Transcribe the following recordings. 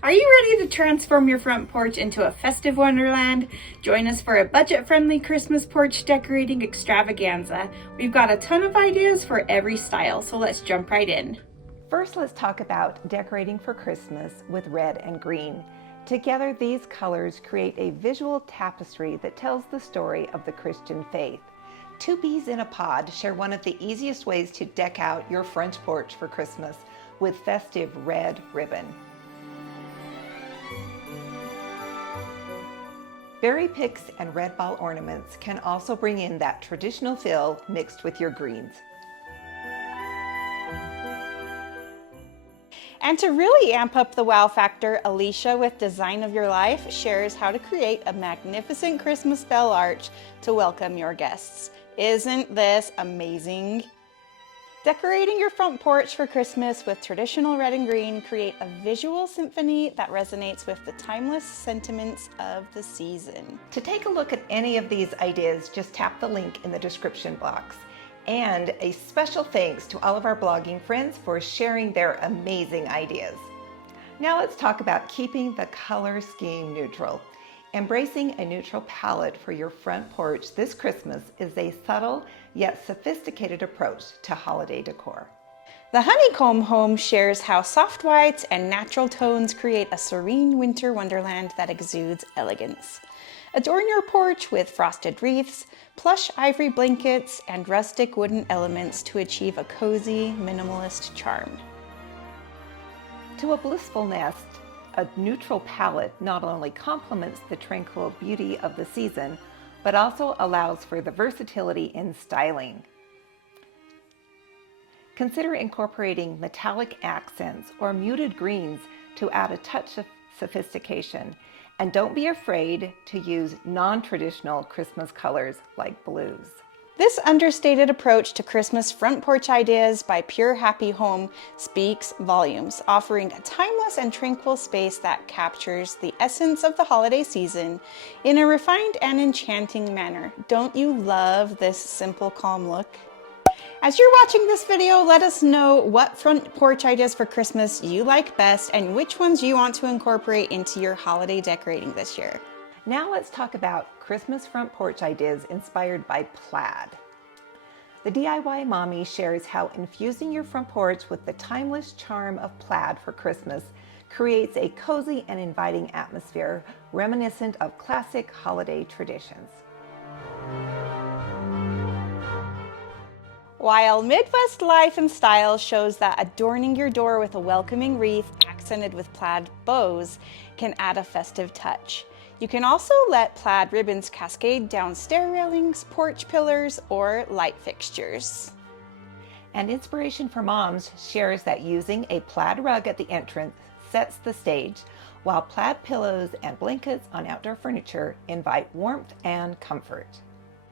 Are you ready to transform your front porch into a festive wonderland? Join us for a budget-friendly Christmas porch decorating extravaganza. We've got a ton of ideas for every style, so let's jump right in. First, let's talk about decorating for Christmas with red and green. Together, these colors create a visual tapestry that tells the story of the Christian faith. Two bees in a pod share one of the easiest ways to deck out your front porch for Christmas with festive red ribbon. Berry picks and red ball ornaments can also bring in that traditional feel mixed with your greens. And to really amp up the wow factor, Alicia with Design of Your Life shares how to create a magnificent Christmas bell arch to welcome your guests. Isn't this amazing? Decorating your front porch for Christmas with traditional red and green create a visual symphony that resonates with the timeless sentiments of the season. To take a look at any of these ideas, just tap the link in the description box. And a special thanks to all of our blogging friends for sharing their amazing ideas. Now let's talk about keeping the color scheme neutral. Embracing a neutral palette for your front porch this Christmas is a subtle yet sophisticated approach to holiday decor. The Honeycomb Home shares how soft whites and natural tones create a serene winter wonderland that exudes elegance. Adorn your porch with frosted wreaths, plush ivory blankets, and rustic wooden elements to achieve a cozy, minimalist charm. To a blissful nest, a neutral palette not only complements the tranquil beauty of the season, but also allows for the versatility in styling. Consider incorporating metallic accents or muted greens to add a touch of sophistication. And don't be afraid to use non-traditional Christmas colors like blues. This understated approach to Christmas front porch ideas by Pure Happy Home speaks volumes, offering a timeless and tranquil space that captures the essence of the holiday season in a refined and enchanting manner. Don't you love this simple, calm look? As you're watching this video, let us know what front porch ideas for Christmas you like best and which ones you want to incorporate into your holiday decorating this year. Now let's talk about Christmas front porch ideas inspired by plaid. The DIY Mommy shares how infusing your front porch with the timeless charm of plaid for Christmas creates a cozy and inviting atmosphere reminiscent of classic holiday traditions. While Midwest Life and Style shows that adorning your door with a welcoming wreath accented with plaid bows can add a festive touch. You can also let plaid ribbons cascade down stair railings, porch pillars, or light fixtures. And Inspiration for Moms shares that using a plaid rug at the entrance sets the stage, while plaid pillows and blankets on outdoor furniture invite warmth and comfort.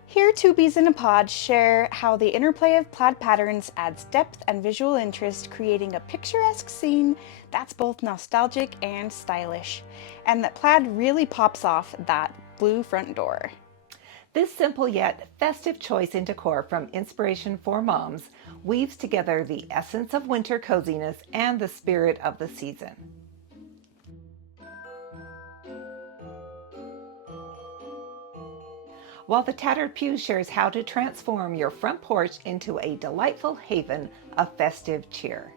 Here, Two Bees in a Pod share how the interplay of plaid patterns adds depth and visual interest, creating a picturesque scene that's both nostalgic and stylish, and that plaid really pops off that blue front door. This simple yet festive choice in decor from Inspiration for Moms weaves together the essence of winter coziness and the spirit of the season. While the Tattered Pew shares how to transform your front porch into a delightful haven of festive cheer.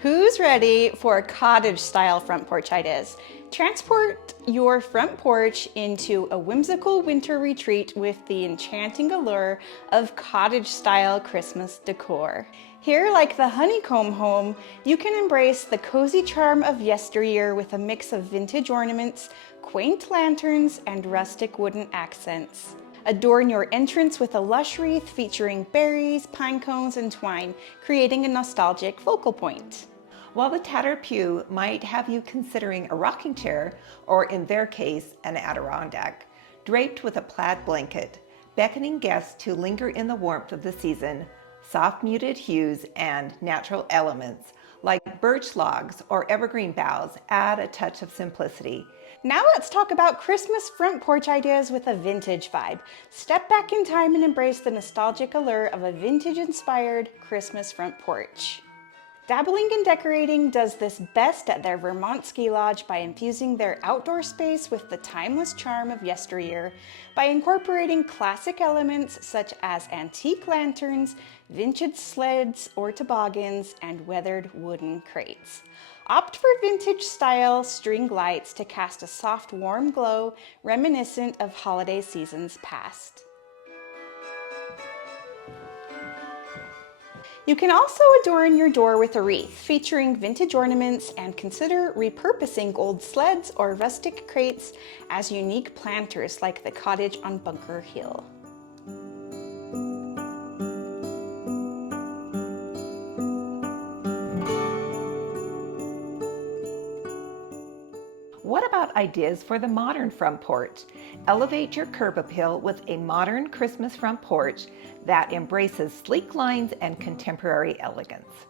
Who's ready for cottage-style front porch ideas? Transport your front porch into a whimsical winter retreat with the enchanting allure of cottage-style Christmas decor. Here, like the Honeycomb Home, you can embrace the cozy charm of yesteryear with a mix of vintage ornaments, quaint lanterns, and rustic wooden accents. Adorn your entrance with a lush wreath featuring berries, pine cones, and twine, creating a nostalgic focal point. While the Tattered Pew might have you considering a rocking chair, or in their case, an Adirondack, draped with a plaid blanket, beckoning guests to linger in the warmth of the season, soft muted hues, and natural elements like birch logs or evergreen boughs add a touch of simplicity. Now let's talk about Christmas front porch ideas with a vintage vibe. Step back in time and embrace the nostalgic allure of a vintage-inspired Christmas front porch. Dabbling in Decorating does this best at their Vermont ski lodge by infusing their outdoor space with the timeless charm of yesteryear by incorporating classic elements such as antique lanterns, vintage sleds or toboggans, and weathered wooden crates. Opt for vintage-style string lights to cast a soft, warm glow reminiscent of holiday seasons past. You can also adorn your door with a wreath featuring vintage ornaments and consider repurposing old sleds or rustic crates as unique planters like the cottage on Bunker Hill. What about ideas for the modern front porch? Elevate your curb appeal with a modern Christmas front porch that embraces sleek lines and contemporary elegance.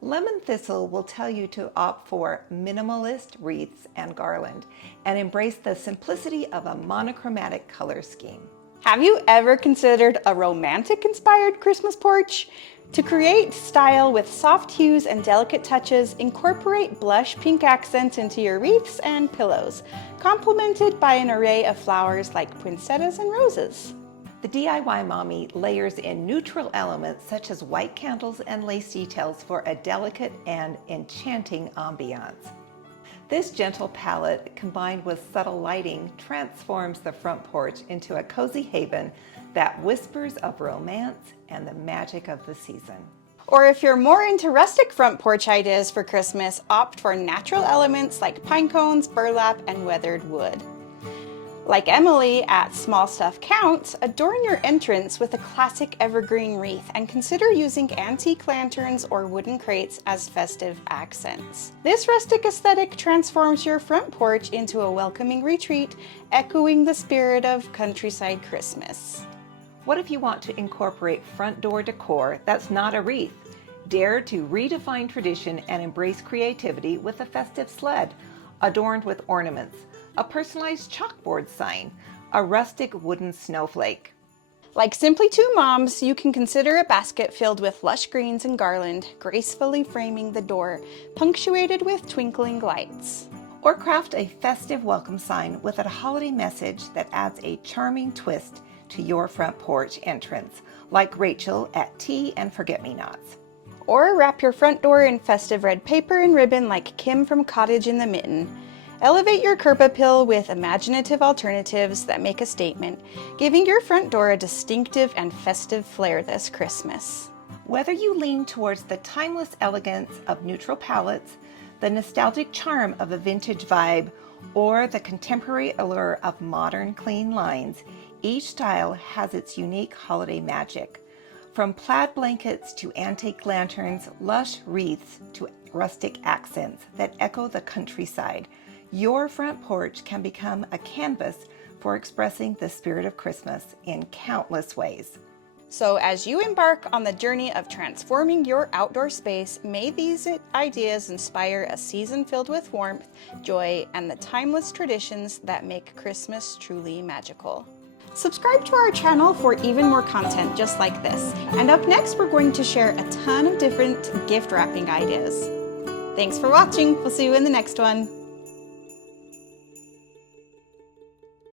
Lemon Thistle will tell you to opt for minimalist wreaths and garland and embrace the simplicity of a monochromatic color scheme. Have you ever considered a romantic-inspired Christmas porch? To create style with soft hues and delicate touches, incorporate blush pink accents into your wreaths and pillows, complemented by an array of flowers like poinsettias and roses. The DIY mommy layers in neutral elements such as white candles and lace details for a delicate and enchanting ambiance. This gentle palette, combined with subtle lighting, transforms the front porch into a cozy haven that whispers of romance and the magic of the season. Or if you're more into rustic front porch ideas for Christmas, opt for natural elements like pine cones, burlap, and weathered wood. Like Emily at Small Stuff Counts, adorn your entrance with a classic evergreen wreath and consider using antique lanterns or wooden crates as festive accents. This rustic aesthetic transforms your front porch into a welcoming retreat, echoing the spirit of countryside Christmas. What if you want to incorporate front door decor that's not a wreath? Dare to redefine tradition and embrace creativity with a festive sled, adorned with ornaments, a personalized chalkboard sign, a rustic wooden snowflake. Like Simply Two Moms, you can consider a basket filled with lush greens and garland, gracefully framing the door, punctuated with twinkling lights. Or craft a festive welcome sign with a holiday message that adds a charming twist to your front porch entrance, like Rachel at Tea and Forget-Me-Nots. Or wrap your front door in festive red paper and ribbon like Kim from Cottage in the Mitten. Elevate your curb appeal with imaginative alternatives that make a statement, giving your front door a distinctive and festive flair this Christmas. Whether you lean towards the timeless elegance of neutral palettes, the nostalgic charm of a vintage vibe, or the contemporary allure of modern clean lines, each style has its unique holiday magic. From plaid blankets to antique lanterns, lush wreaths to rustic accents that echo the countryside, your front porch can become a canvas for expressing the spirit of Christmas in countless ways. So as you embark on the journey of transforming your outdoor space, may these ideas inspire a season filled with warmth, joy, and the timeless traditions that make Christmas truly magical. Subscribe to our channel for even more content just like this. And up next, we're going to share a ton of different gift wrapping ideas. Thanks for watching. We'll see you in the next one.